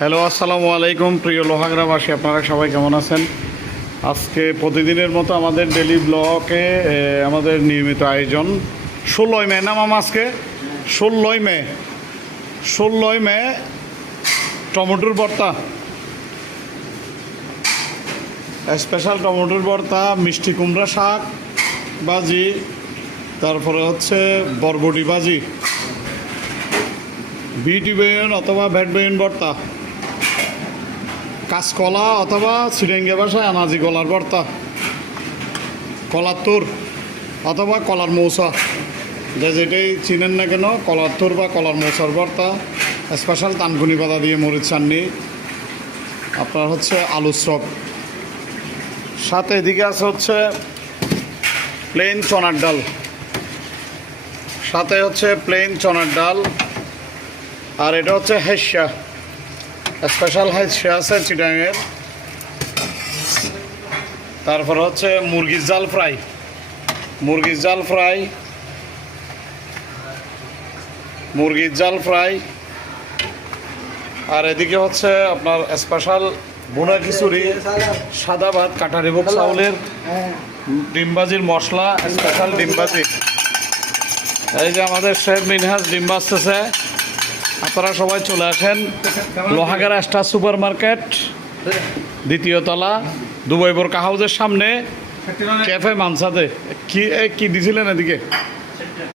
Hello, আসসালামু আলাইকুম প্রিয় লোহাগড়াবাসী, আপনারা সবাই কেমন আছেন? আজকে প্রতিদিনের মতো আমাদের ডেলি ব্লকে আমাদের নিয়মিত আয়োজন 16ই মে না মামা, আজকে 16ই মে টমেটোর ভর্তা, স্পেশাল টমেটোর ভর্তা, মিষ্টি কুমড়া শাক ভাজি, তারপরে হচ্ছে বরবটি ভাজি, বিটি বেগুন অথবা ভেট বেগুন ভর্তা, কাঁচকলা অথবা সিরেঙ্গে ভাষায় আনাজি কলার ভর্তা, কলার তোর অথবা কলার মৌসা, যেটাই চিনেন না কেন, কলার তোর বা কলার মৌসার ভর্তা, স্পেশাল তানকুনি পাতা দিয়ে মরিচ চাটনি, আপনার হচ্ছে আলুর চপ, সাথে এদিকে আছে হচ্ছে প্লেন চনার ডাল, সাথে হচ্ছে প্লেন চনার ডাল, আর এটা হচ্ছে হেসা, স্পেশাল হেসা আছে চিটাঙের, তারপর হচ্ছে মুরগির জাল ফ্রাই, আর এদিকে হচ্ছে আপনার স্পেশাল বোনা খিচুড়ি, সাদা ভাত, কাটারি ভোগ চাউলের, ডিমবাজির মশলা, স্পেশাল ডিমবাজি। এই যে আমাদের শেফ মিনহাজ ডিম বাজতেছে, আপনারা সবাই চলে আসেন লোহাগড়া স্টার সুপার মার্কেট, দ্বিতীয় তলা, দুবাই বোরকা হাউসের সামনে, ক্যাফে মানসাতে। কি দিছিলেন এদিকে?